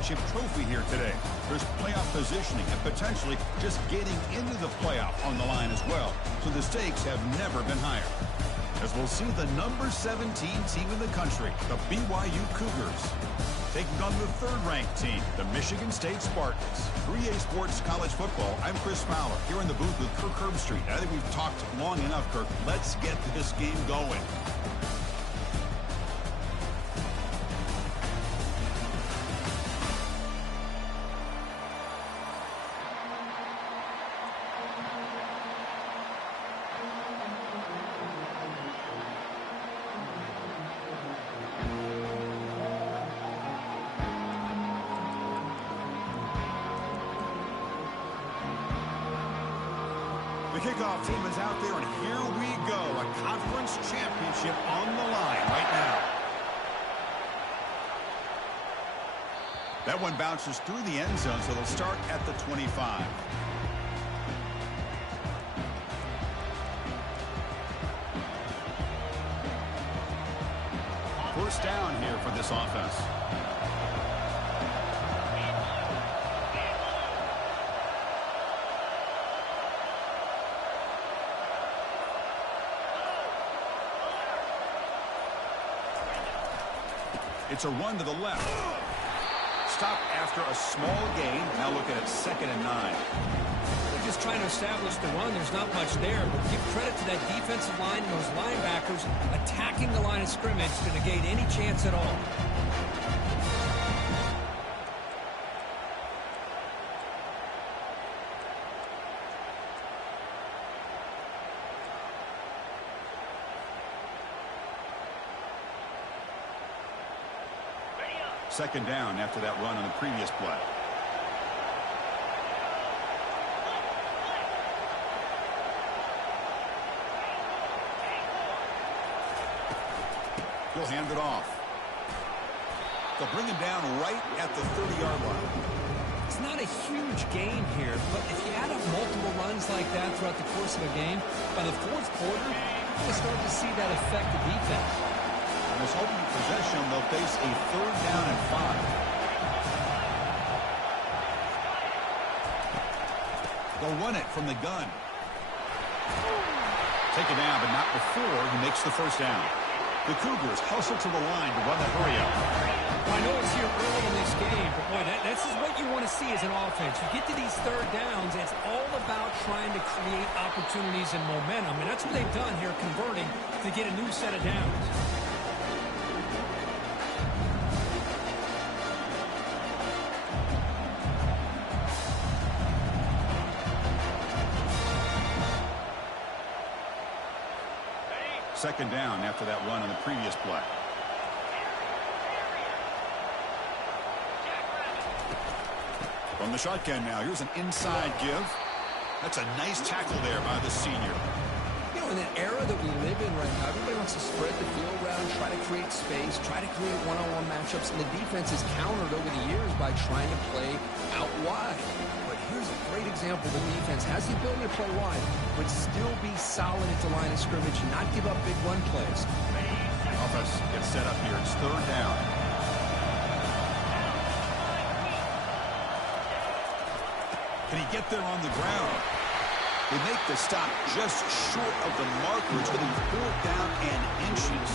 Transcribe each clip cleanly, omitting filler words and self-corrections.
championship trophy here today. There's playoff positioning and potentially just getting into the playoff on the line as well. So the stakes have never been higher. As we'll see the number 17 team in the country, the BYU Cougars, taking on the third-ranked team, the Michigan State Spartans. 3A Sports College Football, I'm Chris Fowler, here in the booth with Kirk Herbstreit. I think we've talked long enough, Kirk. Let's get this game going. The kickoff team is out there, and here we go. A conference championship on the line right now. That one bounces through the end zone, so they'll start at the 25. First down here for this offense. It's a run to the left. Stop after a small gain. Now looking at 2nd and 9. They're just trying to establish the run. There's not much there, but give credit to that defensive line and those linebackers attacking the line of scrimmage to negate any chance at all. Second down after that run on the previous play. He'll hand it off. They'll bring him down right at the 30-yard line. It's not a huge gain here, but if you add up multiple runs like that throughout the course of a game, by the fourth quarter, you're going to start to see that affect the defense. On this opening possession, they'll face a 3rd down and 5. They'll run it from the gun. Taken down, but not before he makes the first down. The Cougars hustle to the line to run the hurry-up. Well, I know it's here early in this game, but boy, this is what you want to see as an offense. You get to these 3rd downs, it's all about trying to create opportunities and momentum, and that's what they've done here, converting to get a new set of downs. Second down after that run on the previous play. From the shotgun now, here's an inside give. That's a nice tackle there by the senior. You know, in an era that we live in right now, everybody wants to spread the field around, try to create space, try to create one-on-one matchups, and the defense has countered over the years by trying to play out wide. But here's a great example. The defense has the ability to play wide, but still be solid at the line of scrimmage and not give up big run plays. Offense gets set up here. It's 3rd down. Can he get there on the ground? They make the stop just short of the marker. It's going to be 4th down and inches.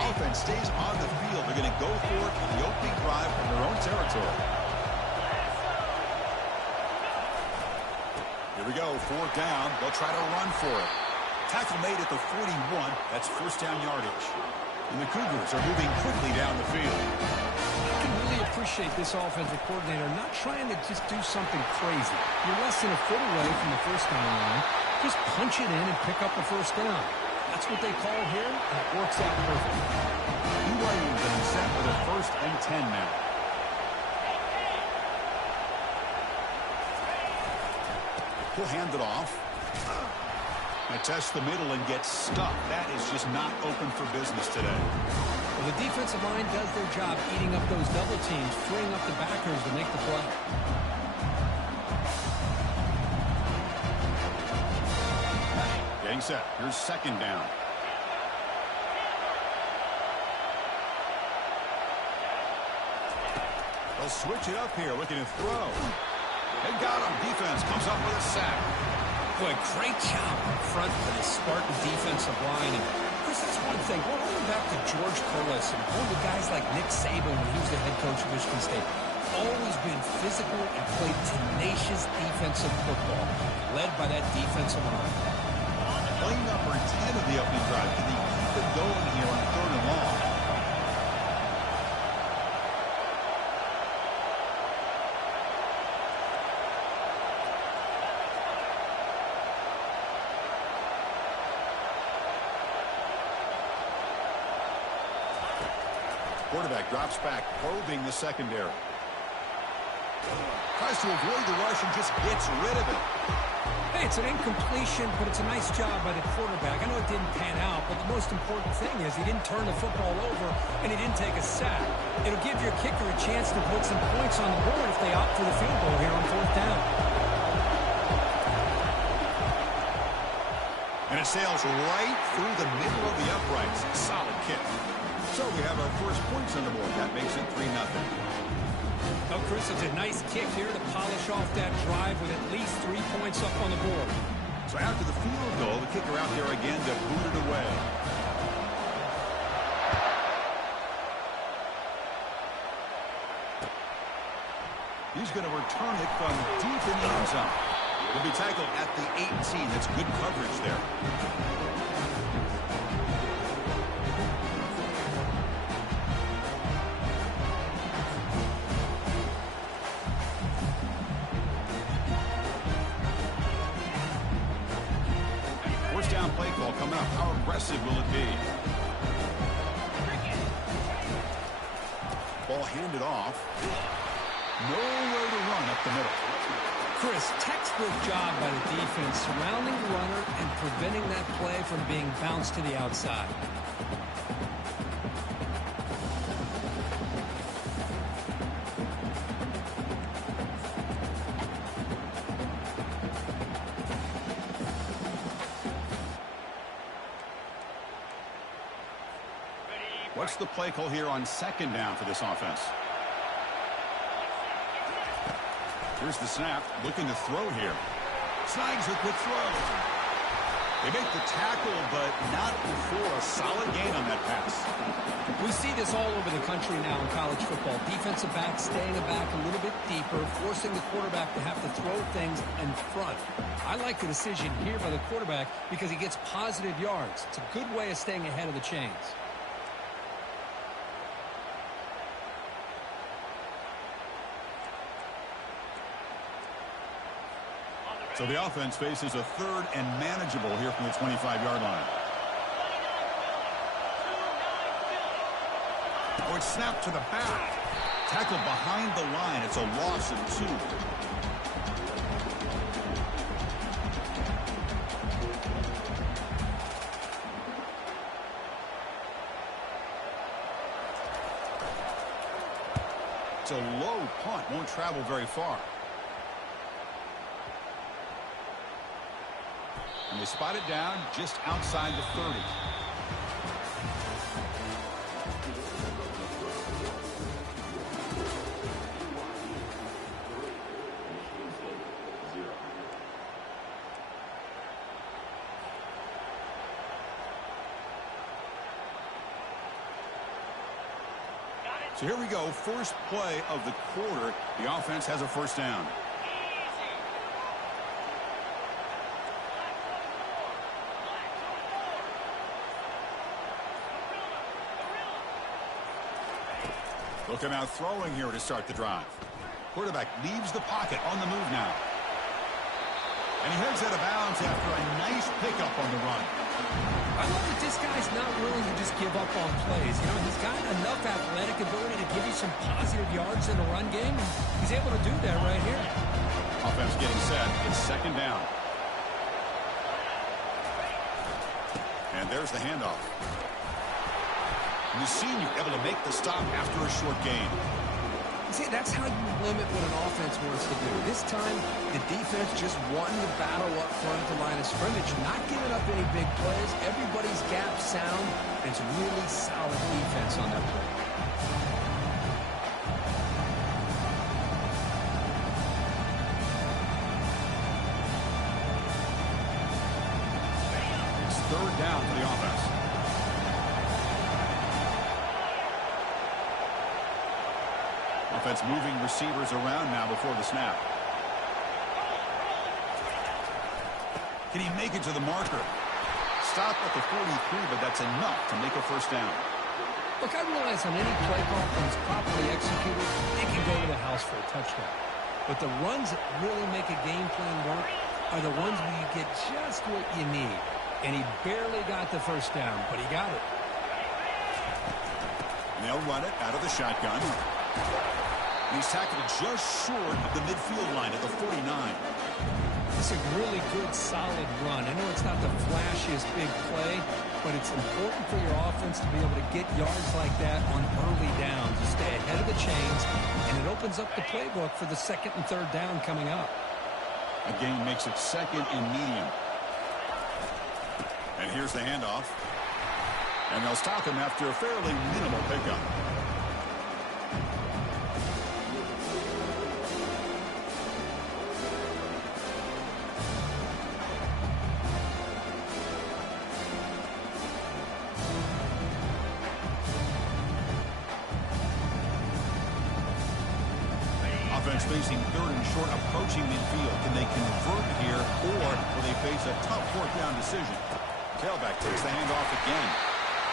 Offense stays on the field. They're going to go for it on the opening drive from their own territory. Here we go, 4th down. They'll try to run for it. Tackle made at the 41. That's 1st down yardage. And the Cougars are moving quickly down the field. I can really appreciate this offensive coordinator not trying to just do something crazy. You're less than a foot away from the 1st down line. Just punch it in and pick up the 1st down. That's what they call here, and it works out perfectly. BYU getting set with a 1st and 10 now. He'll hand it off. Now test the middle and get stuck. That is just not open for business today. Well, the defensive line does their job eating up those double teams, freeing up the backers to make the play. Getting set. Here's second down. They'll switch it up here, looking to throw. They got him. Defense comes up with a sack. Boy, great job up front for the Spartan defensive line. And Chris, that's one thing. Going all the way back to George Perles and going to guys like Nick Saban when he was the head coach of Michigan State. Always been physical and played tenacious defensive football, led by that defensive line. Play number 10 of the opening drive. Can they keep it going here on 3rd and long? Quarterback drops back, probing the secondary. Tries to avoid the rush and just gets rid of it. Hey, it's an incompletion, but it's a nice job by the quarterback. I know it didn't pan out, but the most important thing is he didn't turn the football over and he didn't take a sack. It'll give your kicker a chance to put some points on the board if they opt for the field goal here on 4th down. And it sails right through the middle of the uprights. Solid kick. So we have our first points on the board. That makes it 3-0. Oh, Chris, it's a nice kick here to polish off that drive with at least 3 points up on the board. So after the field goal, the kicker out there again to boot it away. He's going to return it from deep in the end zone. He'll be tackled at the 18. That's good coverage there. First down play call coming up. How aggressive will it be? Ball handed off. Nowhere to run up the middle. Chris, textbook job by the defense surrounding the runner and preventing that play from being bounced to the outside. What's the play call here on 2nd down for this offense? Here's the snap, looking to throw here. Snags a quick throw. They make the tackle, but not before a solid gain on that pass. We see this all over the country now in college football. Defensive backs staying back a little bit deeper, forcing the quarterback to have to throw things in front. I like the decision here by the quarterback because he gets positive yards. It's a good way of staying ahead of the chains. So the offense faces a 3rd and manageable here from the 25-yard line. Oh, it's snapped to the back. Tackled behind the line. It's a loss of 2. It's a low punt. Won't travel very far. And they spot it down just outside the 30. So here we go. First play of the quarter. The offense has a first down. Looking out throwing here to start the drive. Quarterback leaves the pocket on the move now. And he heads out of bounds after a nice pickup on the run. I love that this guy's not willing to just give up on plays. You know, he's got enough athletic ability to give you some positive yards in the run game. And he's able to do that right here. Offense getting set. It's 2nd down. And there's the handoff. And the senior able to make the stop after a short gain. See, that's how you limit what an offense wants to do. This time, the defense just won the battle up front at the line of scrimmage, not giving up any big plays. Everybody's gap sound, and it's really solid defense on that play. It's third down for the offense. Offense moving receivers around now before the snap. Can he make it to the marker? Stop at the 43, but that's enough to make a first down. Look, I realize on any play call, when it's properly executed, it can go to the house for a touchdown. But the runs that really make a game plan work are the ones where you get just what you need. And he barely got the first down, but he got it. And they'll run it out of the shotgun. He's tackled just short of the midfield line at the 49. It's a really good, solid run. I know it's not the flashiest big play, but it's important for your offense to be able to get yards like that on early downs. You stay ahead of the chains, and it opens up the playbook for the second and third down coming up. A gain makes it second and medium. And here's the handoff. And they'll stop him after a fairly minimal pickup. Offense facing third and short, approaching midfield. Can they convert here, or will they face a tough fourth down decision? Tailback takes the handoff again.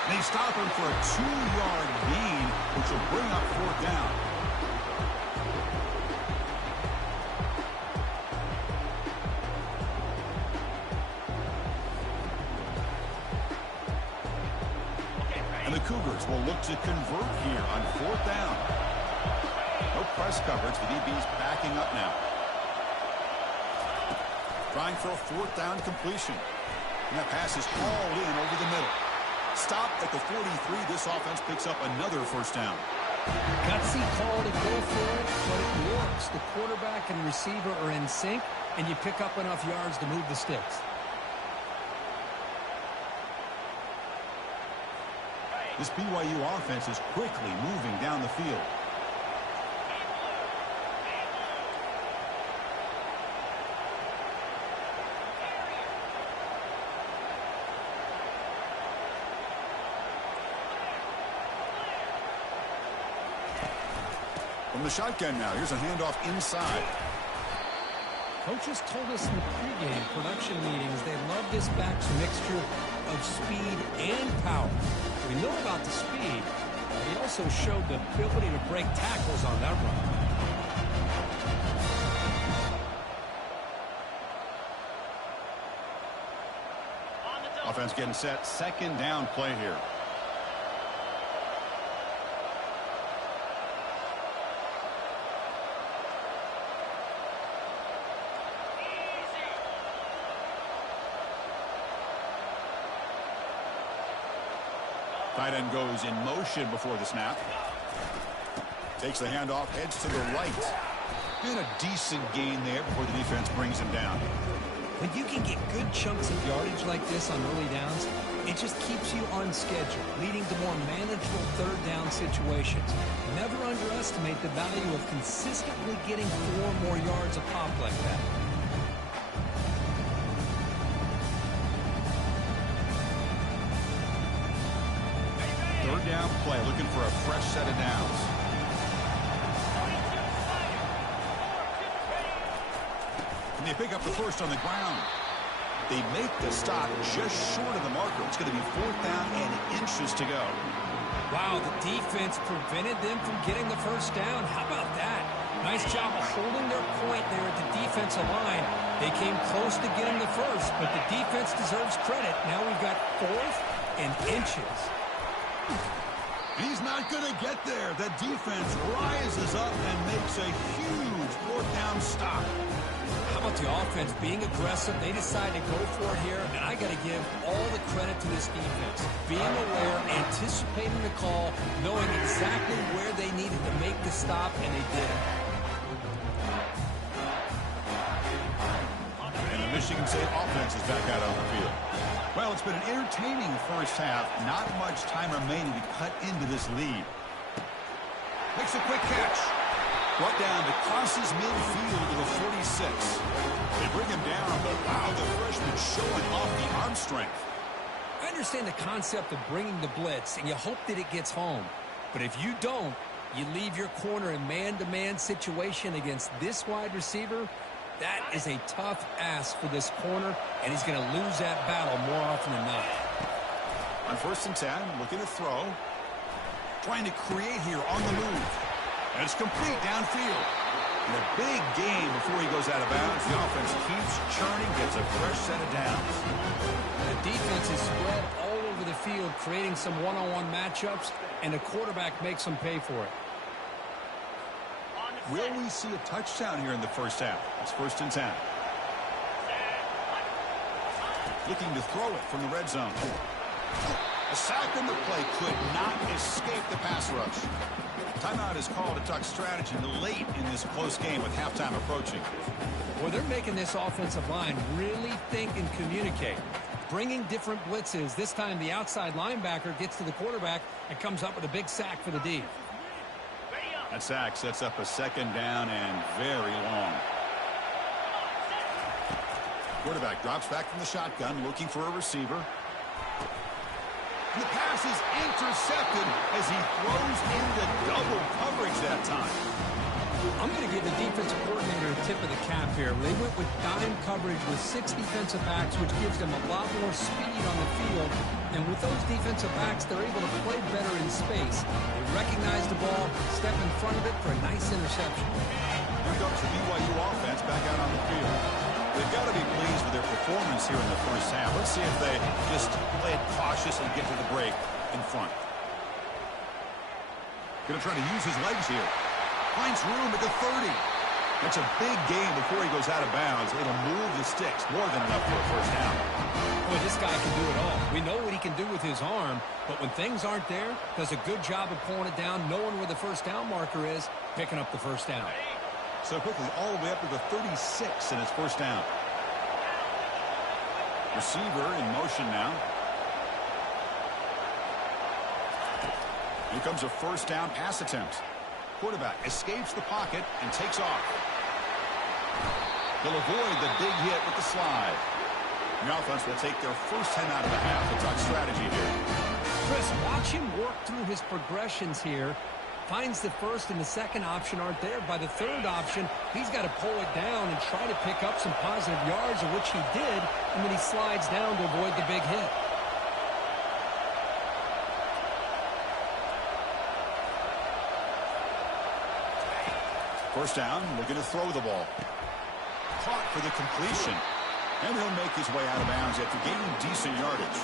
They stop him for a 2-yard gain, which will bring up fourth down. And the Cougars will look to convert here on fourth down. No press coverage. The DB's backing up now. Trying for a fourth down completion. And that pass is hauled in over the middle. Stop at the 43. This offense picks up another first down. Gutsy call to go for it, but it works. The quarterback and receiver are in sync, and you pick up enough yards to move the sticks. This BYU offense is quickly moving down the field. From the shotgun now, here's a handoff inside. Coaches told us in the pregame production meetings they love this back's mixture of speed and power. We know about the speed, but he also showed the ability to break tackles on that run. Offense getting set, second down play here. Tight end goes in motion before the snap. Takes the handoff, heads to the right. Been a decent gain there before the defense brings him down. When you can get good chunks of yardage like this on early downs, it just keeps you on schedule, leading to more manageable third down situations. Never underestimate the value of consistently getting 4 more yards a pop like that. Third down play, looking for a fresh set of downs. And they pick up the first on the ground. They make the stop just short of the marker. It's going to be fourth down and inches to go. Wow, the defense prevented them from getting the first down. How about that? Nice job of holding their point there at the defensive line. They came close to getting the first, but the defense deserves credit. Now we've got fourth and inches. He's not going to get there. The defense rises up and makes a huge fourth down stop. How about the offense being aggressive? They decide to go for it here, and I got to give all the credit to this defense. Being aware, anticipating the call, knowing exactly where they needed to make the stop, and they did. And the Michigan State offense is back out on the field. Well, it's been an entertaining first half. Not much time remaining to cut into this lead. Makes a quick catch. Brought down to crosses midfield to the 46. They bring him down, but wow, the freshman showing off the arm strength. I understand the concept of bringing the blitz, and you hope that it gets home. But if you don't, you leave your corner in man-to-man situation against this wide receiver. That is a tough ask for this corner, and he's going to lose that battle more often than not. On 1st and 10, looking to throw. Trying to create here on the move. And it's complete downfield. And a big game before he goes out of bounds. The offense keeps churning, gets a fresh set of downs. The defense is spread all over the field, creating some one-on-one matchups, and the quarterback makes them pay for it. Will we see a touchdown here in the first half? It's 1st and 10. Looking to throw it from the red zone. A sack on the play could not escape the pass rush. Timeout is called to talk strategy late in this close game with halftime approaching. Well, they're making this offensive line really think and communicate. Bringing different blitzes. This time the outside linebacker gets to the quarterback and comes up with a big sack for the D. That sack sets up a 2nd down and very long. Quarterback drops back from the shotgun, looking for a receiver. The pass is intercepted as he throws into double coverage that time. I'm going to give the defensive coordinator a tip of the cap here. They went with dime coverage with 6 defensive backs, which gives them a lot more speed on the field. And with those defensive backs, they're able to play better in space. They recognize the ball, step in front of it for a nice interception. Here comes the BYU offense back out on the field. They've got to be pleased with their performance here in the first half. Let's see if they just play it cautious and get to the break in front. Going to try to use his legs here. Finds room at the 30. That's a big game before he goes out of bounds. It'll move the sticks more than enough for a first down. Boy, this guy can do it all. We know what he can do with his arm, but when things aren't there, does a good job of pulling it down, knowing where the first down marker is, picking up the first down. So quickly, all the way up to the 36 in his first down. Receiver in motion now. Here comes a first down pass attempt. Quarterback escapes the pocket and takes off. He'll avoid the big hit with the slide. The offense will take their first 10 out of the half to talk strategy here. Chris, watch him work through his progressions here. Finds the first and the second option aren't there. By the third option, he's got to pull it down and try to pick up some positive yards, of which he did, and then he slides down to avoid the big hit. First down, looking to throw the ball. Caught for the completion. And he'll make his way out of bounds after gaining decent yardage.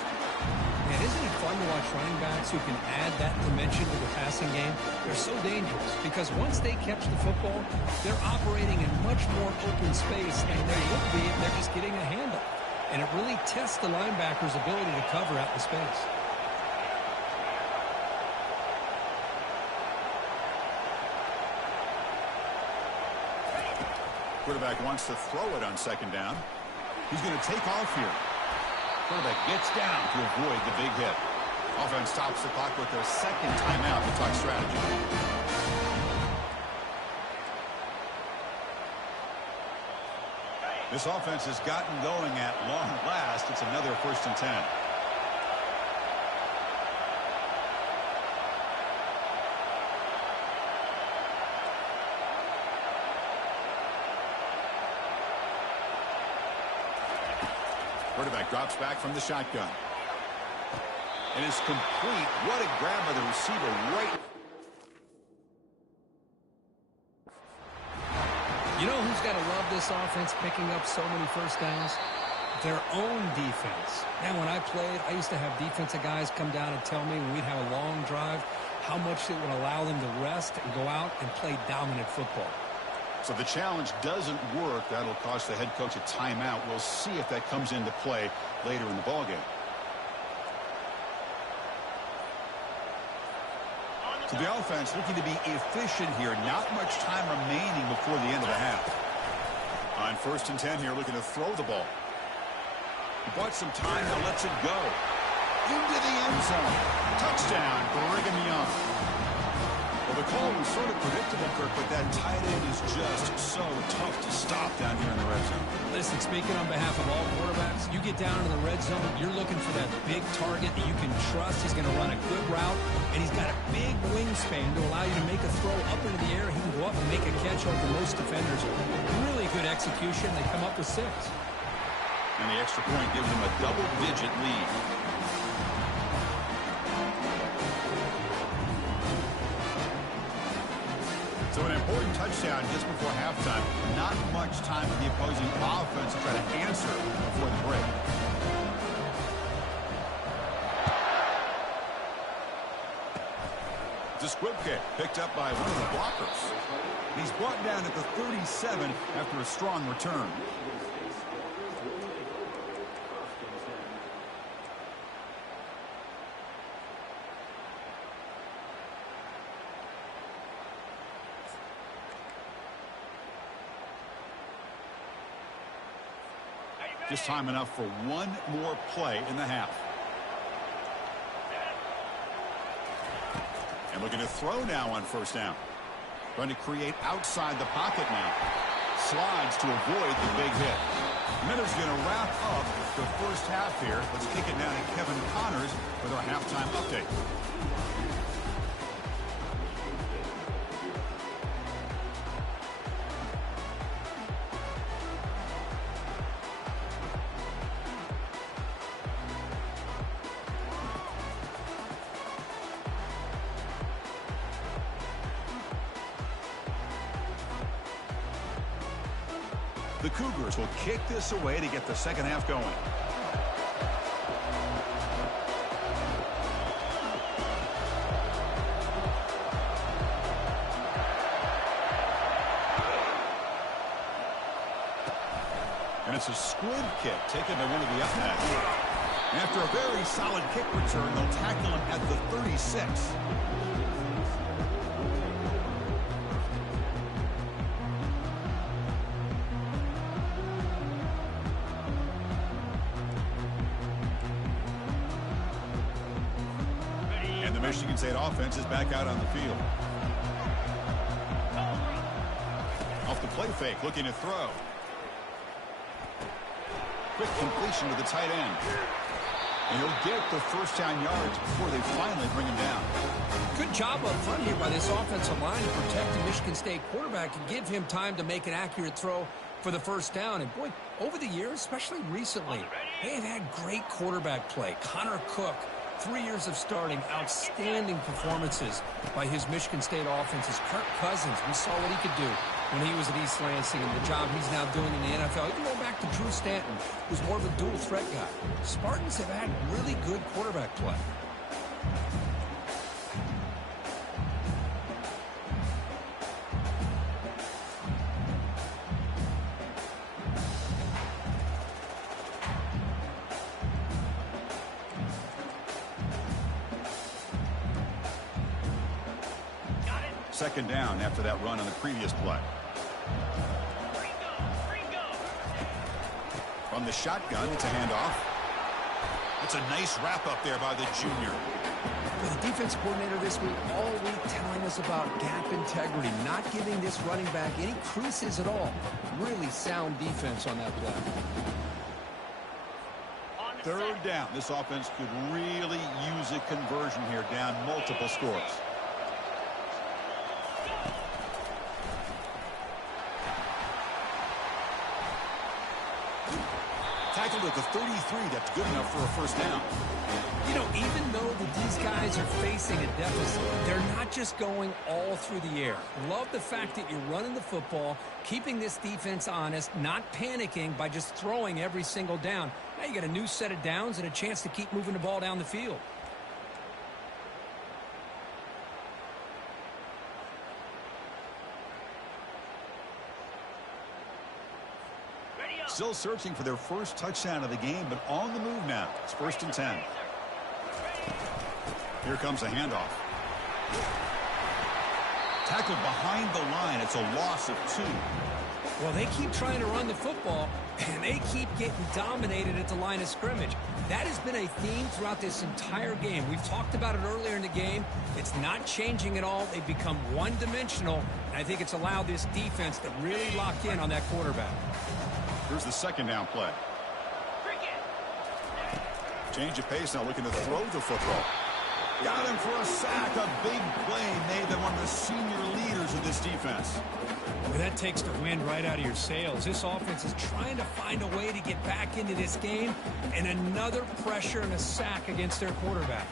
And isn't it fun to watch running backs who can add that dimension to the passing game? They're so dangerous because once they catch the football, they're operating in much more open space than they would be if they're just getting a handoff. And it really tests the linebacker's ability to cover out the space. Quarterback wants to throw it on 2nd down. He's going to take off here. Quarterback gets down to avoid the big hit. Offense stops the clock with their 2nd timeout to talk strategy. This offense has gotten going at long last. It's another 1st and 10. Quarterback drops back from the shotgun. And is complete. What a grab by the receiver right. You know who's got to love this offense picking up so many first downs? Their own defense. Man, when I played, I used to have defensive guys come down and tell me when we'd have a long drive how much it would allow them to rest and go out and play dominant football. So the challenge doesn't work. That'll cost the head coach a timeout. We'll see if that comes into play later in the ballgame. So the offense looking to be efficient here. Not much time remaining before the end of the half. On 1st and 10 here, looking to throw the ball. He bought some time, now lets it go. Into the end zone. Touchdown, Brigham Young. Well, the call was sort of predictable, Kirk, but that tight end is just so tough to stop down here in the red zone. Listen, speaking on behalf of all quarterbacks, you get down in the red zone, you're looking for that big target that you can trust. He's going to run a good route, and he's got a big wingspan to allow you to make a throw up into the air. He can go up and make a catch over most defenders. Really good execution. They come up with 6. And the extra point gives them a double-digit lead. So an important touchdown just before halftime. Not much time for the opposing offense to try to answer before the break. It's a squib kick picked up by one of the blockers. He's brought down at the 37 after a strong return. Just time enough for one more play in the half. And looking to throw now on 1st down. Trying to create outside the pocket now. Slides to avoid the big hit. Miller's going to wrap up the first half here. Let's kick it down to Kevin Connors with our halftime update. The Cougars will kick this away to get the second half going. And it's a squib kick taken by one of the up-men. After a very solid kick return, they'll tackle him at the 36. Michigan State offense is back out on the field. Off the play fake, looking to throw. Quick completion to the tight end. And he'll get the 1st down yards before they finally bring him down. Good job up front here by this offensive line to protect the Michigan State quarterback and give him time to make an accurate throw for the 1st down. And boy, over the years, especially recently, they have had great quarterback play. Connor Cook, 3 years of starting, outstanding performances by his Michigan State offenses. Kirk Cousins, we saw what he could do when he was at East Lansing and the job he's now doing in the NFL. Even going back to Drew Stanton, who's more of a dual threat guy. Spartans have had really good quarterback play. Second down after that run on the previous play. From the shotgun, it's a handoff. That's a nice wrap up there by the junior. The defense coordinator this week all week telling us about gap integrity, not giving this running back any creases at all. Really sound defense on that play. Third down. This offense could really use a conversion here, down multiple scores. Tackled at the 33. That's good enough for a 1st down. You know, even though that these guys are facing a deficit, they're not just going all through the air. Love the fact that you're running the football, keeping this defense honest, not panicking by just throwing every single down. Now you got a new set of downs and a chance to keep moving the ball down the field. Still searching for their first touchdown of the game, but on the move now. It's 1st and 10. Here comes a handoff. Tackled behind the line. It's a loss of 2. Well, they keep trying to run the football, and they keep getting dominated at the line of scrimmage. That has been a theme throughout this entire game. We've talked about it earlier in the game. It's not changing at all. They've become one-dimensional, and I think it's allowed this defense to really lock in on that quarterback. Here's the 2nd down play. Change of pace now, looking to throw the football. Got him for a sack. A big play made them one of the senior leaders of this defense. Well, that takes the wind right out of your sails. This offense is trying to find a way to get back into this game, and another pressure and a sack against their quarterback.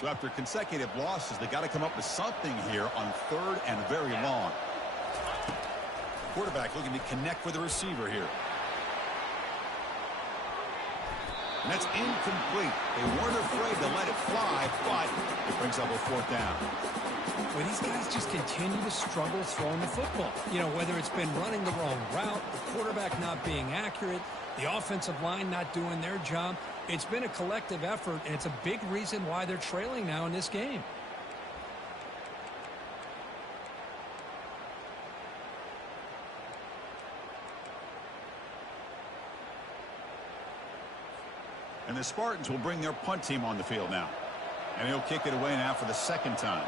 So after consecutive losses, they got to come up with something here on 3rd and very long. Quarterback looking to connect with the receiver here. And that's incomplete. They weren't afraid to let it fly, but it brings up a 4th down. Well, these guys just continue to struggle throwing the football. You know, whether it's been running the wrong route, the quarterback not being accurate, the offensive line not doing their job. It's been a collective effort, and it's a big reason why they're trailing now in this game. And the Spartans will bring their punt team on the field now. And he'll kick it away now for the 2nd time.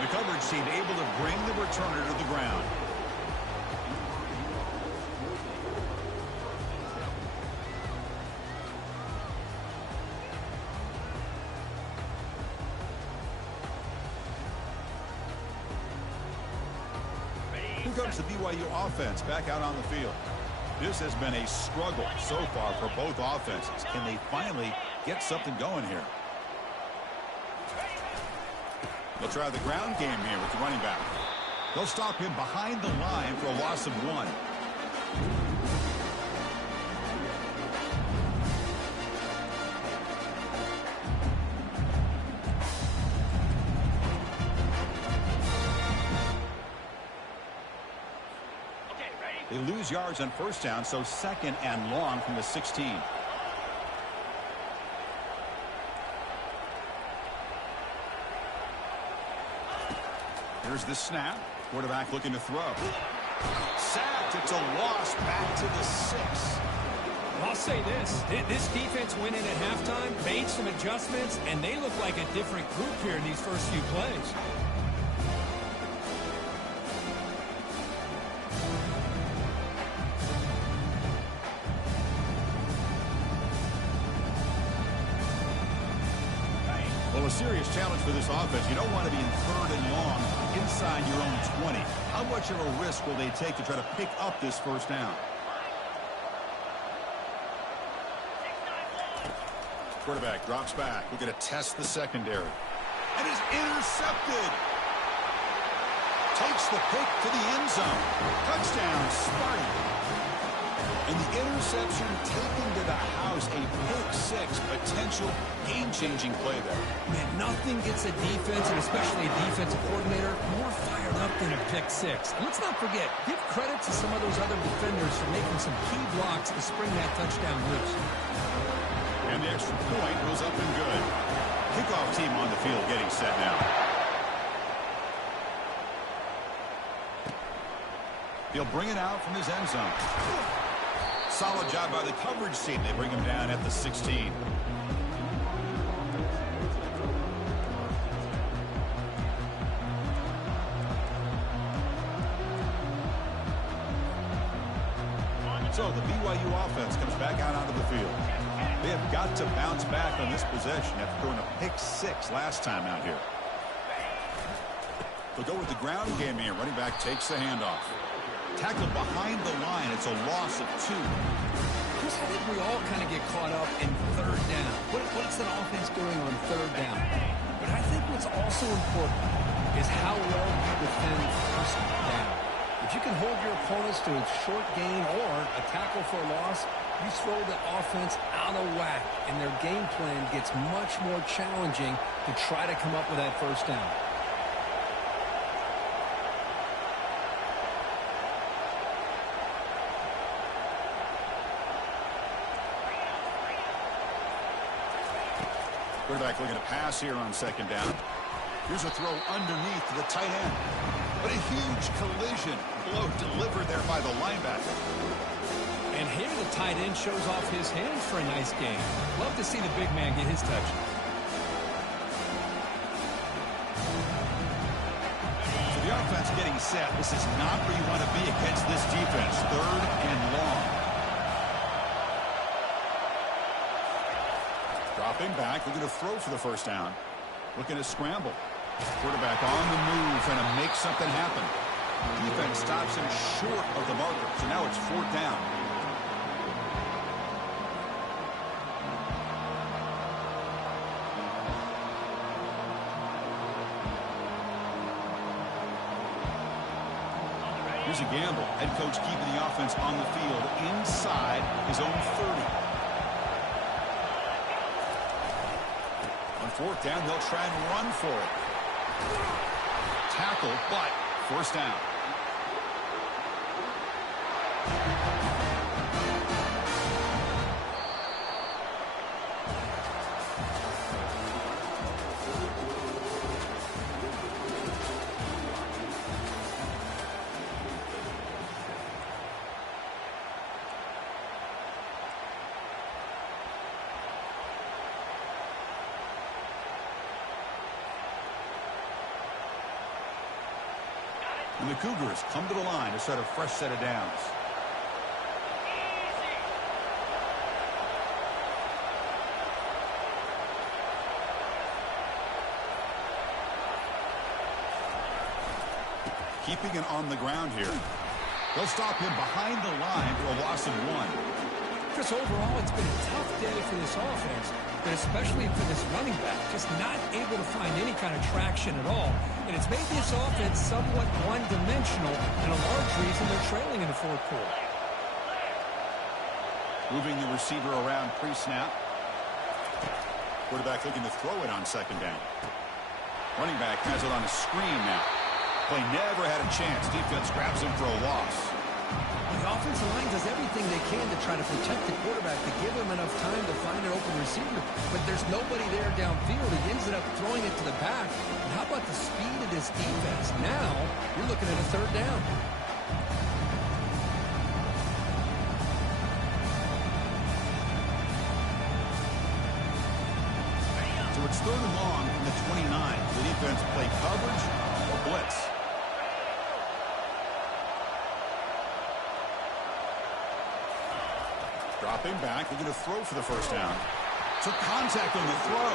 The coverage team able to bring the returner to the ground. Here comes the BYU offense back out on the field. This has been a struggle so far for both offenses. Can they finally get something going here? They'll try the ground game here with the running back. They'll stop him behind the line for a loss of 1. They lose yards on 1st down, so 2nd and long from the 16. Here's the snap. Quarterback looking to throw. Sacked. It's a loss back to the 6. I'll say this. This defense went in at halftime, made some adjustments, and they look like a different group here in these first few plays. Well, a serious challenge for this offense. You don't want to be in 3rd and long inside your own 20. How much of a risk will they take to try to pick up this 1st down? Quarterback drops back. We're going to test the secondary. And is intercepted. Takes the pick to the end zone. Touchdown, Sparty. And the interception taken to the house, a pick-6, potential game-changing play there. Man, nothing gets a defense, and especially a defensive coordinator, more fired up than a pick-6. And let's not forget, give credit to some of those other defenders for making some key blocks to spring that touchdown loose. And the extra point goes up and good. Kickoff team on the field getting set now. He'll bring it out from his end zone. Solid job by the coverage team. They bring him down at the 16. So the BYU offense comes back out onto the field. They have got to bounce back on this possession after throwing a pick-6 last time out here. They'll go with the ground game here. Running back takes the handoff. Tackled behind the line. It's a loss of 2. Chris, I think we all kind of get caught up in 3rd down. What's an offense doing on 3rd down? But I think what's also important is how well you defend 1st down. If you can hold your opponents to a short gain or a tackle for a loss, you throw the offense out of whack, and their game plan gets much more challenging to try to come up with that first down. Quarterback looking to pass here on second down. Here's a throw underneath to the tight end. But a huge collision blow delivered there by the linebacker. And here the tight end shows off his hands for a nice game. Love to see the big man get his touches. So the offense getting set. This is not where you want to be against this defense. 3rd and long. Dropping back, looking to throw for the first down. Looking to scramble. Quarterback on the move, trying to make something happen. Defense stops him short of the marker, so now it's 4th down. Here's a gamble. Head coach keeping the offense on the field inside his own 30. On 4th down, they'll try and run for it. Tackle, but first down. And the Cougars come to the line to start a fresh set of downs. Keeping it on the ground here. They'll stop him behind the line for a loss of 1. Chris, overall, it's been a tough day for this offense, but especially for this running back, just not able to find any kind of traction at all. And it's made this offense somewhat one-dimensional, and a large reason they're trailing in the 4th quarter. Moving the receiver around pre-snap. Quarterback looking to throw it on second down. Running back has it on a screen now. Play never had a chance. Defense grabs him for a loss. The offensive line does everything they can to try to protect the quarterback, to give him enough time to find an open receiver. But there's nobody there downfield. He ends up throwing it to the back. And how about the speed of this defense? Now you're looking at a 3rd down. So it's 3rd and long from the 29. The defense play coverage or blitz. Dropping back, looking to throw for the first down. Took contact on the throw.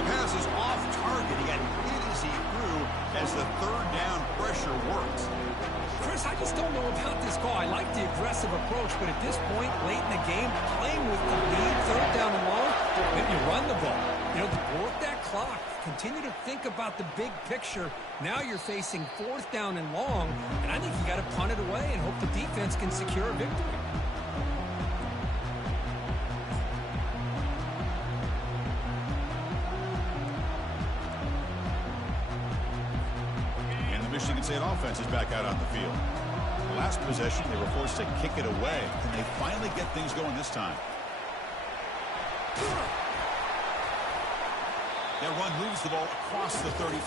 The pass is off target. He got hit as he threw as the 3rd down pressure worked. Chris, I just don't know about this call. I like the aggressive approach, but at this point, late in the game, playing with the lead, 3rd down and long, maybe run the ball. You know, work that clock. Continue to think about the big picture. Now you're facing 4th down and long, and I think you got to punt it away and hope the defense can secure a victory. Michigan State offense is back out on the field. The last possession, they were forced to kick it away. Can they finally get things going this time? That run moves the ball across the 35.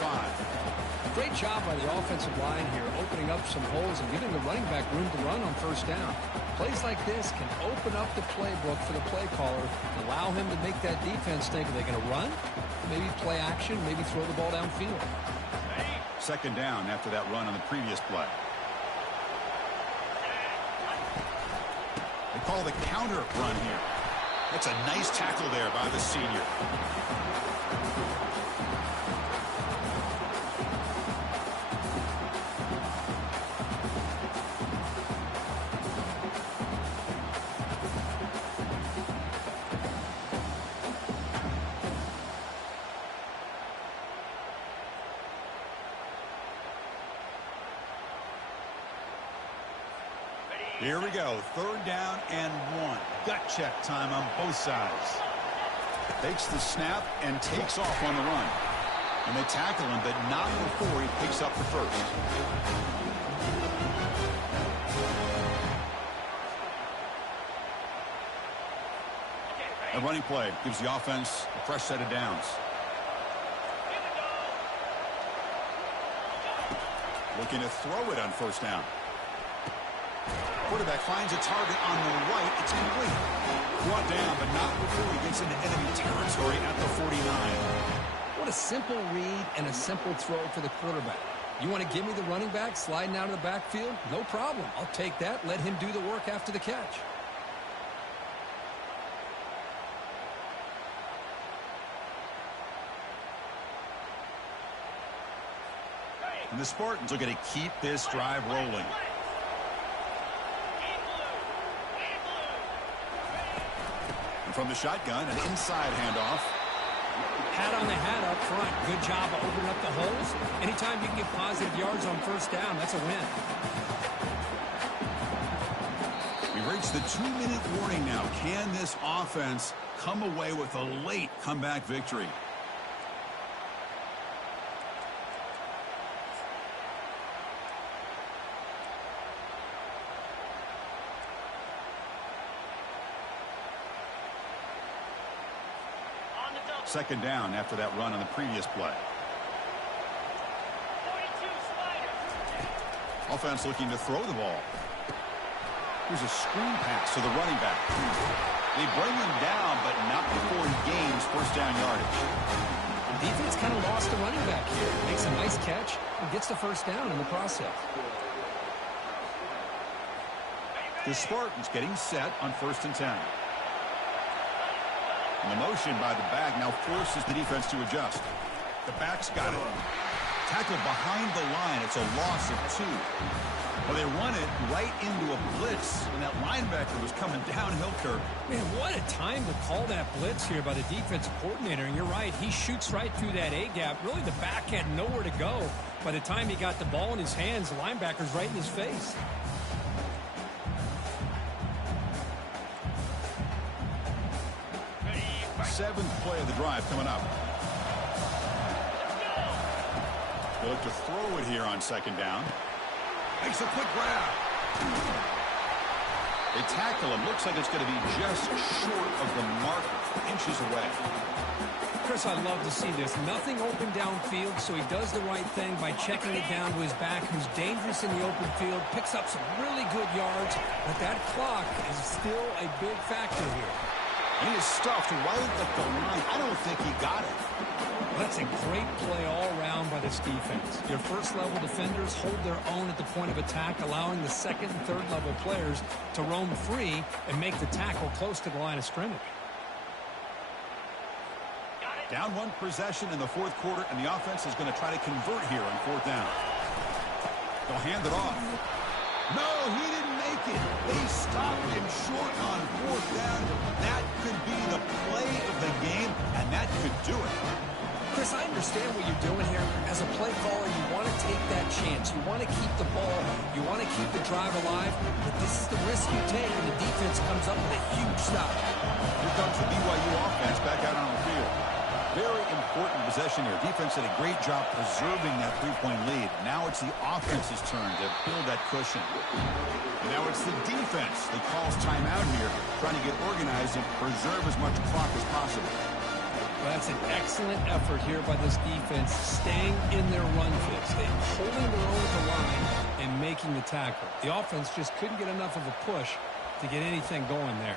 Great job by the offensive line here, opening up some holes and giving the running back room to run on first down. Plays like this can open up the playbook for the play caller, allow him to make that defense think, are they going to run? Maybe play action, maybe throw the ball downfield. Second down after that run on the previous play. They call the counter run here. That's a nice tackle there by the senior. Here we go. 3rd down and 1. Gut check time on both sides. Takes the snap and takes off on the run. And they tackle him, but not before he picks up the first. A running play gives the offense a fresh set of downs. Looking to throw it on 1st down. Quarterback finds a target on the right. It's complete. Brought down, but not before he gets into enemy territory at the 49. What a simple read and a simple throw for the quarterback. You want to give me the running back sliding out of the backfield? No problem. I'll take that. Let him do the work after the catch. And the Spartans are going to keep this drive rolling. And from the shotgun, an inside handoff. Pat on the hat up front. Good job of opening up the holes. Anytime you can get positive yards on 1st down, that's a win. We reach the 2-minute warning now. Can this offense come away with a late comeback victory? Second down after that run on the previous play. Offense looking to throw the ball. Here's a screen pass to the running back. They bring him down, but not before he gains 1st down yardage. The defense kind of lost the running back here. Makes a nice catch and gets the 1st down in the process. The Spartans getting set on 1st and 10. And the motion by the back now forces the defense to adjust. The back's got it. Tackled behind the line. It's a loss of 2. Well, they run it right into a blitz, and that linebacker was coming downhill, Kirk. Man, what a time to call that blitz here by the defensive coordinator. And you're right, he shoots right through that A-gap. Really, the back had nowhere to go. By the time he got the ball in his hands, the linebacker's right in his face. Seventh play of the drive coming up. They look to throw it here on 2nd down. Makes a quick grab. They tackle him. Looks like it's going to be just short of the marker, inches away. Chris, I love to see this. Nothing open downfield, so he does the right thing by checking it down to his back, who's dangerous in the open field, picks up some really good yards, but that clock is still a big factor here. And he is stuffed right at the line. I don't think he got it. That's a great play all around by this defense. Your 1st-level defenders hold their own at the point of attack, allowing the 2nd and 3rd-level players to roam free and make the tackle close to the line of scrimmage. Down 1 possession in the 4th quarter, and the offense is going to try to convert here on 4th down. They'll hand it off. No, he didn't make it. They stopped him short on 4th down. That could be the play of the game, and that could do it. Chris, I understand what you're doing here. As a play caller, you want to take that chance. You want to keep the ball. You want to keep the drive alive. But this is the risk you take, and the defense comes up with a huge stop. Here comes the BYU offense back out on the field. Very important possession here. Defense did a great job preserving that 3-point lead. Now it's the offense's turn to build that cushion. And now it's the defense that calls timeout here, trying to get organized and preserve as much clock as possible. Well, that's an excellent effort here by this defense, staying in their run fix. They're holding their own at the line and making the tackle. The offense just couldn't get enough of a push to get anything going there.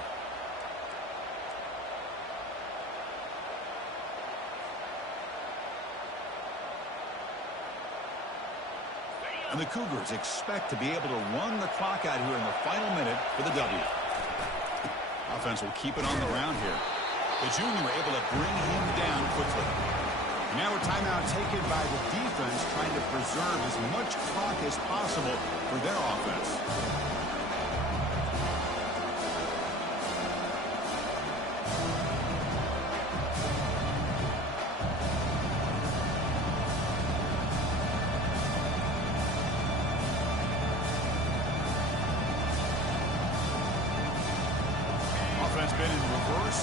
And the Cougars expect to be able to run the clock out here in the final minute for the W. Offense will keep it on the ground here. The junior able to bring him down quickly. And now a timeout taken by the defense, trying to preserve as much clock as possible for their offense.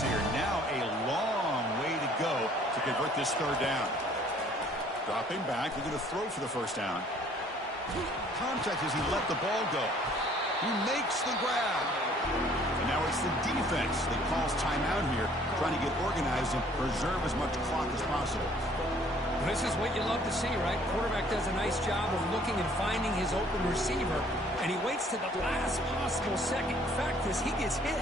here. Now a long way to go to convert this third down. Dropping back, they're going to throw for the first down. Contact as he let the ball go. He makes the grab. And now it's the defense that calls timeout here, trying to get organized and preserve as much clock as possible. This is what you love to see, right? Quarterback does a nice job of looking and finding his open receiver, and he waits to the last possible second. In fact, as he gets hit,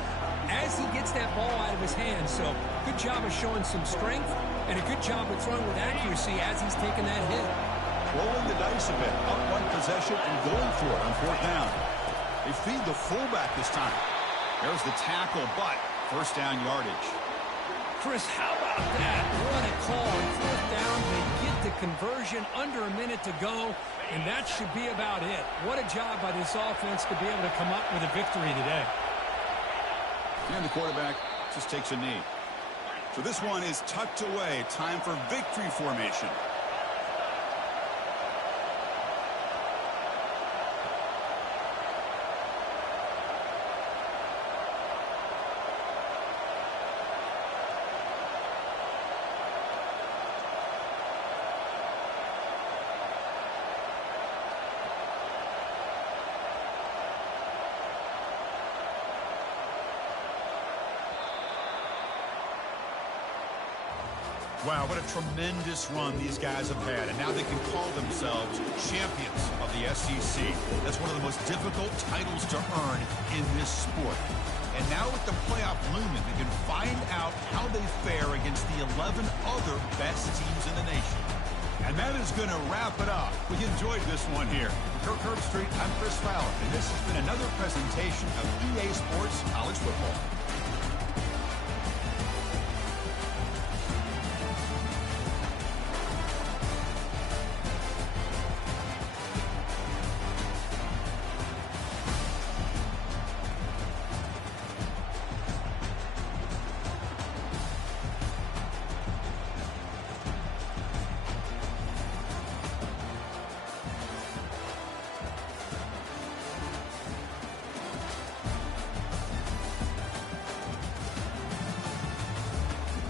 as he gets that ball out of his hands. So good job of showing some strength, and a good job of throwing with accuracy as he's taking that hit. Rolling the dice a bit, up one possession and going for it on fourth down. They feed the fullback this time. There's the tackle, but first down yardage. Chris, how about that? What a call on fourth down. They get the conversion under a minute to go, and that should be about it. What a job by this offense to be able to come up with a victory today. And the quarterback just takes a knee. So this one is tucked away. Time for victory formation. Wow, what a tremendous run these guys have had. And now they can call themselves champions of the SEC. That's one of the most difficult titles to earn in this sport. And now with the playoff looming, they can find out how they fare against the 11 other best teams in the nation. And that is going to wrap it up. We enjoyed this one here. Kirk Herbstreit, I'm Chris Fowler, and this has been another presentation of EA Sports College Football.